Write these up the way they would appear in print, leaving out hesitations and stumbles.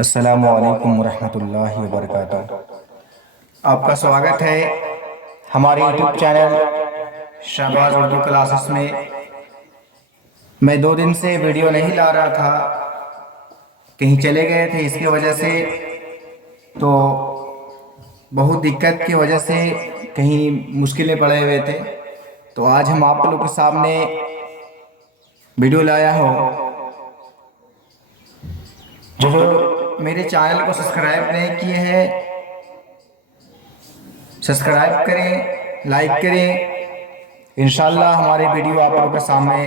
السلام علیکم ورحمۃ اللہ وبرکاتہ۔ آپ کا سواگت ہے ہمارے YouTube channel Shahbaz Urdu classes میں۔ میں 2 دن سے ویڈیو نہیں لا رہا تھا، کہیں چلے گئے تھے، اس کی وجہ سے تو بہت دقت کی وجہ سے کہیں مشکلیں پڑے ہوئے تھے، تو آج ہم آپ لوگوں کے سامنے ویڈیو لایا ہو۔ جو میرے چینل کو سبسکرائب نہیں کیے ہیں، سبسکرائب کریں، لائک کریں۔ انشاءاللہ ہمارے ویڈیو آپ لوگوں کے سامنے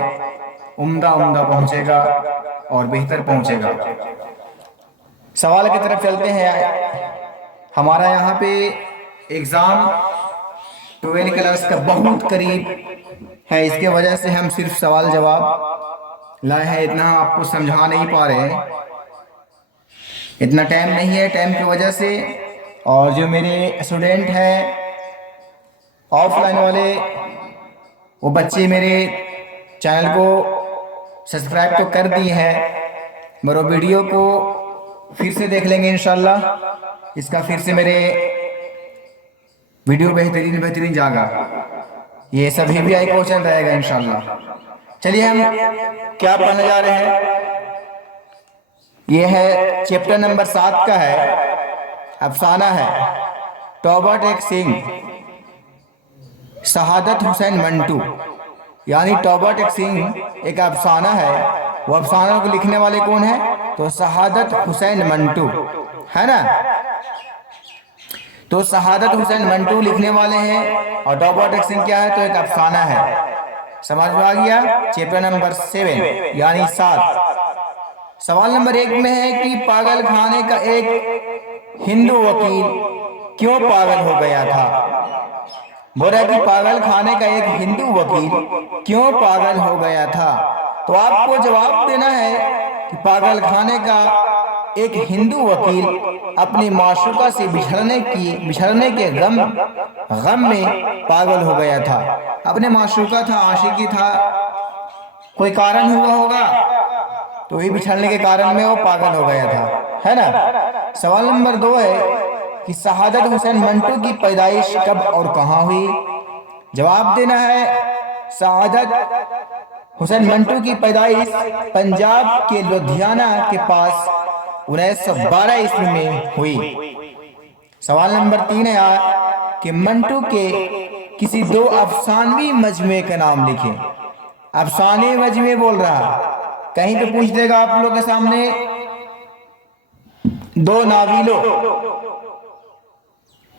عمدہ پہنچے گا اور بہتر پہنچے گا۔ سوال کی طرف چلتے ہیں۔ ہمارا یہاں پہ ایگزام 12 کلاس کا بہت قریب ہے، اس کی وجہ سے ہم صرف سوال جواب لائے ہیں، اتنا آپ کو سمجھا نہیں پا رہے ہیں، اتنا ٹائم نہیں ہے، ٹائم کی وجہ سے۔ اور جو میرے اسٹوڈنٹ ہیں آف لائن والے، وہ بچے میرے چینل کو سبسکرائب تو کر دی ہیں، مگر وہ ویڈیو کو پھر سے دیکھ لیں گے انشاءاللہ۔ اس کا پھر سے میرے ویڈیو بہترین جاگا، یہ سبھی بھی آئی کوشچن رہے گا انشاءاللہ۔ چلیے ہم کیا پڑھنے جا رہے ہیں، یہ ہے چیپٹر نمبر 7 کا ہے، افسانہ ہے توبہ ٹیک سنگھ شہادت حسین منٹو، یعنی توبہ ٹیک سنگھ ایک افسانہ ہے۔ وہ افسانہ کو لکھنے والے کون ہیں؟ تو شہادت حسین منٹو ہے نا، تو شہادت حسین منٹو لکھنے والے ہیں، اور توبہ ٹیک سنگھ کیا ہے؟ تو ایک افسانہ ہے۔ سمجھ میں آ گیا؟ چیپٹر نمبر 7 یعنی 7۔ سوال نمبر 1 میں ہے کہ پاگل خانے کا ایک ہندو وکیل کیوں پاگل ہو گیا تھا؟ بول رہا ہے کہ پاگل خانے کا ایک ہندو وکیل کیوں پاگل ہو گیا تھا؟ تو آپ کو جواب دینا ہے کہ پاگل خانے کا ایک ہندو وکیل اپنی معشوقہ سے بچھڑنے کے غم میں پاگل ہو گیا تھا۔ اپنے معشوقہ تھا، عاشقی تھا، کوئی کارن ہوا ہوگا، تو یہ بچھڑنے کے کارن میں وہ پاگل ہو گیا تھا، ہے نا۔ سوال نمبر 2 ہے کہ شہادت حسین منٹو کی پیدائش کب اور کہاں ہوئی؟ جواب دینا ہے شہادت حسین منٹو کی پیدائش پنجاب کے لدھیانہ کے پاس 1912 عیسوی میں ہوئی۔ سوال نمبر 3 ہے کہ منٹو کے کسی 2 افسانوی مجموعے کا نام لکھیں۔ افسانے مجموعے بول رہا، کہیں تو پوچھ دے گا آپ لوگ کے سامنے 2 ناولوں،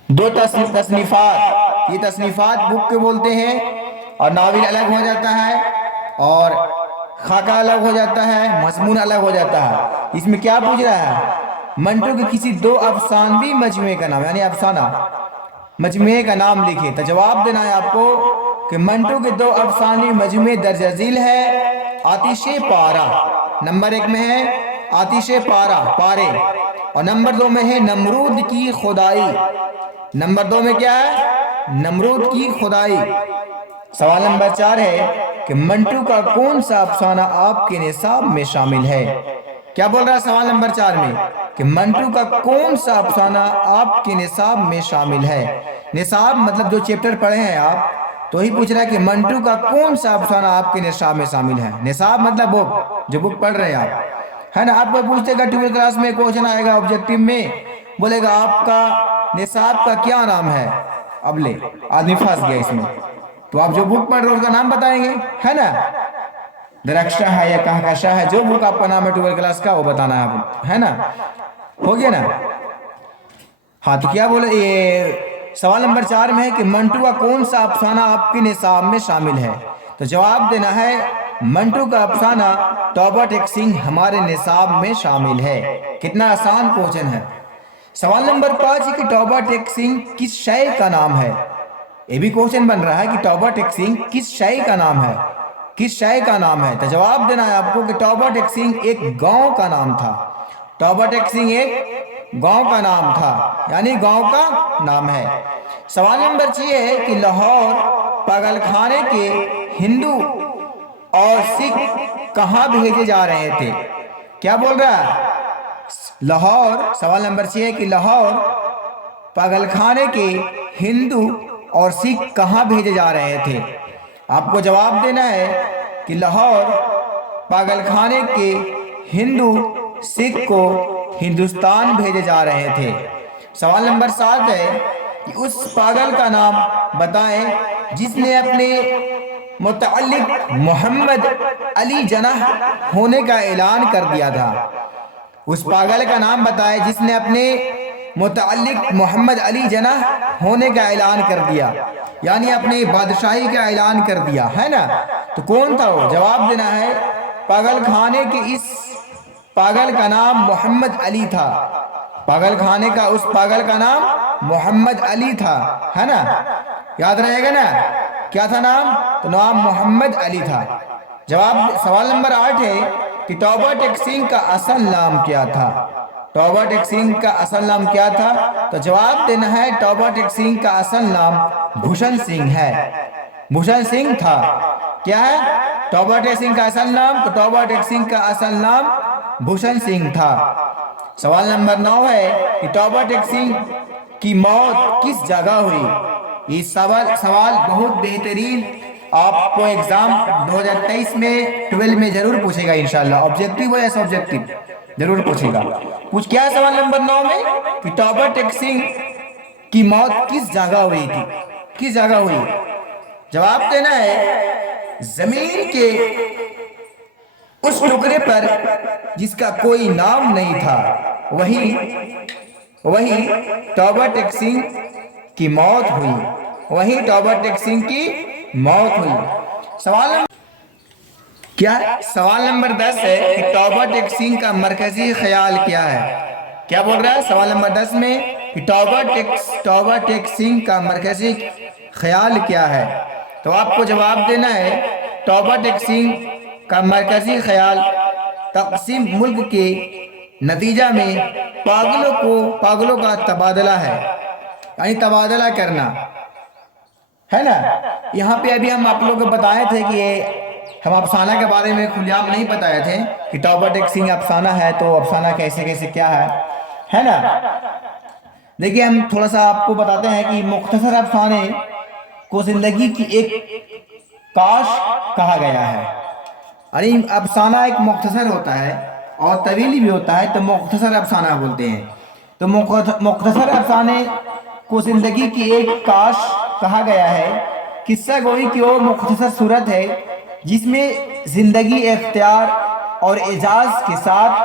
2 تصنیفات، یہ تصنیفات بک کے بولتے ہیں، اور ناول الگ ہو جاتا ہے اور خاکہ الگ ہو جاتا ہے، مضمون الگ ہو جاتا ہے۔ اس میں کیا پوچھ رہا ہے؟ منٹو کے کسی 2 افسانوی مجموعے کا نام، یعنی افسانہ مجموعے کا نام لکھے۔ تو جواب دینا ہے آپ کو کہ منٹو کے 2 افسانوی مجموعے درج ذیل ہے آتش پارہ، نمبر 1 میں ہے آتش پارے، اور نمبر 2 میں ہے نمرود کی خدائی۔ نمبر 2 میں کیا ہے؟ نمرود کی خدائی۔ سوال نمبر 4 ہے کہ منٹو کا کون سا افسانہ آپ کے نصاب میں شامل ہے؟ کیا بول رہا ہے سوال نمبر 4 میں؟ کہ منٹو کا کون سا افسانہ آپ کے نصاب میں شامل ہے؟ نصاب مطلب جو چیپٹر پڑھے ہیں آپ، تو ہی پوچھ رہا ہے کہ منٹو کا کون سا افسانہ آپ کے نصاب میں شامل ہے۔ نصاب مطلب بک، جو بک پڑھ رہے ہیں آپ، ہے نا۔ آپ کو پوچھتے گا 12 کلاس میں کوشچن آئے گا آبجیکٹیو میں، بولے گا آپ کا نصاب کا کیا نام ہے؟ اب لے آدمی پھنس گیا اس میں، تو آپ جو بک پڑھ رہے ہیں اس کا نام بتائیں گے، ہے نا۔ درخشہ ہے یا کہکشاں ہے، جو بک آپ کا نام ہے 12 کلاس کا، وہ بتانا ہے آپ، ہے نا۔ ہو گیا نا؟ ہاں، تو کیا بولے، یہ سوال نمبر 4 میں ہے کہ منٹو کا کون سا افسانہ آپ کے نصاب میں شامل ہے؟ تو جواب دینا ہے منٹو کا افسانہ توبہ ٹیک سنگھ ہمارے نصاب میں شامل ہے۔ کتنا آسان کوشچن ہے۔ سوال نمبر 5 ہے کہ توبہ ٹیک سنگھ کس شے کا نام ہے؟ یہ بھی کوشچن بن رہا ہے کہ توبہ ٹیک سنگھ کس شے کا نام ہے، کس شے کا نام ہے؟ تو جواب دینا ہے آپ کو کہ توبہ ٹیک سنگھ ایک گاؤں کا نام تھا۔ توبہ ٹیک سنگھ ایک گاؤں کا نام تھا، یعنی گاؤں کا نام ہے۔ سوال نمبر 6 ہے کہ لاہور پاگل خانے کے ہندو اور سکھ کہاں بھیجے جا رہے تھے؟ کیا بول رہا ہے؟ لاہور، سوال نمبر 6 ہے کہ لاہور پاگل خانے کے ہندو اور سکھ کہاں بھیجے جا رہے تھے؟ آپ کو جواب دینا ہے کہ لاہور پاگل خانے کے ہندو سکھ کو ہندوستان بھیجے جا رہے تھے۔ سوال نمبر 7 ہے کہ اس پاگل کا نام بتائیں جس نے اپنے متعلق محمد علی جناح ہونے کا اعلان کر دیا تھا۔ اس پاگل کا نام بتائیں جس نے اپنے متعلق محمد علی جناح ہونے کا اعلان کر دیا، یعنی اپنی بادشاہی کا اعلان کر دیا ہے نا۔ تو کون تھا وہ؟ جواب دینا ہے پاگل خانے کے اس پاگل کا نام محمد علی تھا۔ پاگل خانے کا اس پاگل کا نام محمد علی تھا، ہے نا، یاد رہے گا نا، کیا تھا نام؟ تو نام محمد علی تھا۔ جواب سوال نمبر 8 ہے کہ توبہ ٹیک سنگھ کا اصل نام کیا تھا؟ توبہ ٹیک سنگھ کا اصل نام کیا تھا؟ تو جواب دینا ہے توبہ ٹیک سنگھ کا اصل نام بھوشن سنگھ ہے، بھوشن سنگھ تھا۔ کیا ہے توبہ ٹیک سنگھ کا اصل نام؟ تو توبہ ٹیک سنگھ کا اصل نام بھوشن سنگھ تھا۔ سوال نمبر 9 ہے کہ توبہ ٹیک سنگھ کی موت کس جگہ ہوئی؟ یہ سوال بہت بہترین آپ کو ایگزام 2023 میں 12 میں ضرور پوچھے گا انشاءاللہ، آبجیکٹیو ہے، سبجیکٹیو ضرور پوچھے گا۔ پوچھ کیا سوال نمبر 9 میں کہ توبہ ٹیک سنگھ کی موت کس جگہ ہوئی تھی؟ کس جگہ ہوئی؟ جواب دینا ہے زمین کے اس ٹکڑے پر جس کا کوئی نام نہیں تھا، وہی توبہ ٹیک سنگھ کی موت ہوئی، وہی توبہ ٹیک سنگھ کی موت ہوئی۔ سوال نمبر 10 ہے کہ توبہ ٹیک سنگھ کا مرکزی خیال کیا ہے؟ کیا بول رہا ہے سوال نمبر 10 میں کہ توبہ ٹیک سنگھ کا مرکزی خیال کیا ہے؟ تو آپ کو جواب دینا ہے توبہ ٹیک سنگھ کا مرکزی خیال تقسیم ملک کے نتیجہ میں پاگلوں کا تبادلہ ہے، یعنی تبادلہ کرنا ہے نا۔ یہاں پہ ابھی ہم آپ لوگوں کو بتائے تھے کہ ہم افسانہ کے بارے میں کھلے عام نہیں بتائے تھے کہ توبہ ٹیک سنگھ افسانہ ہے، تو افسانہ کیسے کیا ہے نا۔ دیکھیے ہم تھوڑا سا آپ کو بتاتے ہیں کہ مختصر افسانے کو زندگی کی ایک کاش کہا گیا ہے، یعنی افسانہ ایک مختصر ہوتا ہے اور طویل بھی ہوتا ہے، تو مختصر افسانہ بولتے ہیں۔ تو مختصر افسانے کو زندگی کی ایک کاش کہا گیا ہے۔ قصہ گوئی کی وہ مختصر صورت ہے جس میں زندگی اختیار اور اعجاز کے ساتھ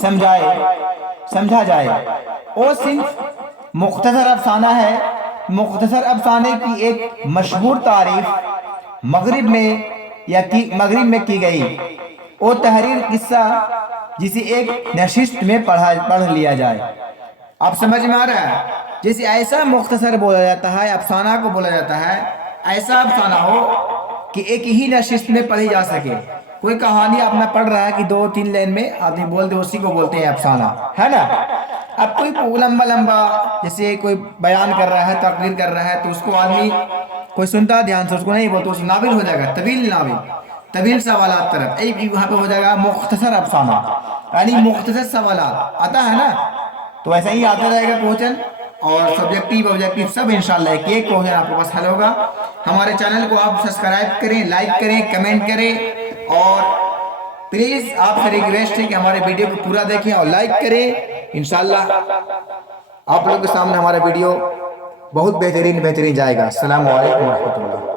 سمجھا جائے، وہ صرف مختصر افسانہ ہے۔ مختصر افسانے کی ایک مشہور تعریف مغرب میں کی گئی وہ تحریر قصہ جسے ایک نشست میں پڑھ لیا جائے۔ آپ سمجھ میں آ رہا ہے؟ جیسے ایسا مختصر بولا جاتا ہے، افسانہ کو بولا جاتا ہے ایسا افسانہ ہو کہ ایک ہی نشست میں پڑھی جا سکے۔ کوئی کہانی آپ نے پڑھ رہا ہے کہ 2-3 لائن میں آدمی بولتے، اسی کو بولتے ہیں افسانہ، ہے نا۔ اب کوئی لمبا جیسے کوئی بیان کر رہا ہے، تقریر کر رہا ہے، تو اس کو آدمی کوئی سنتا دھیان سے، اس کو نہیں بولتا، اس ناول ہو جائے گا طویل سوالات طرف، وہاں پہ ہو جائے گا مختصر افسانہ، یعنی مختصر سوالات آتا ہے نا۔ تو ایسا ہی آتا رہے گا کوشچن، اور سبجیکٹیو آبجیکٹیو سب انشاءاللہ ایک کوشچن آپ کے پاس حل ہوگا۔ ہمارے چینل کو آپ سبسکرائب کریں، لائک کریں، کمنٹ کریں، اور پلیز آپ سے ریکویسٹ ہے کہ ہمارے ویڈیو کو پورا دیکھیں اور لائک کریں۔ انشاءاللہ آپ لوگوں کے سامنے ہمارا ویڈیو بہت بہترین جائے گا۔ السلام علیکم ورحمۃ اللہ۔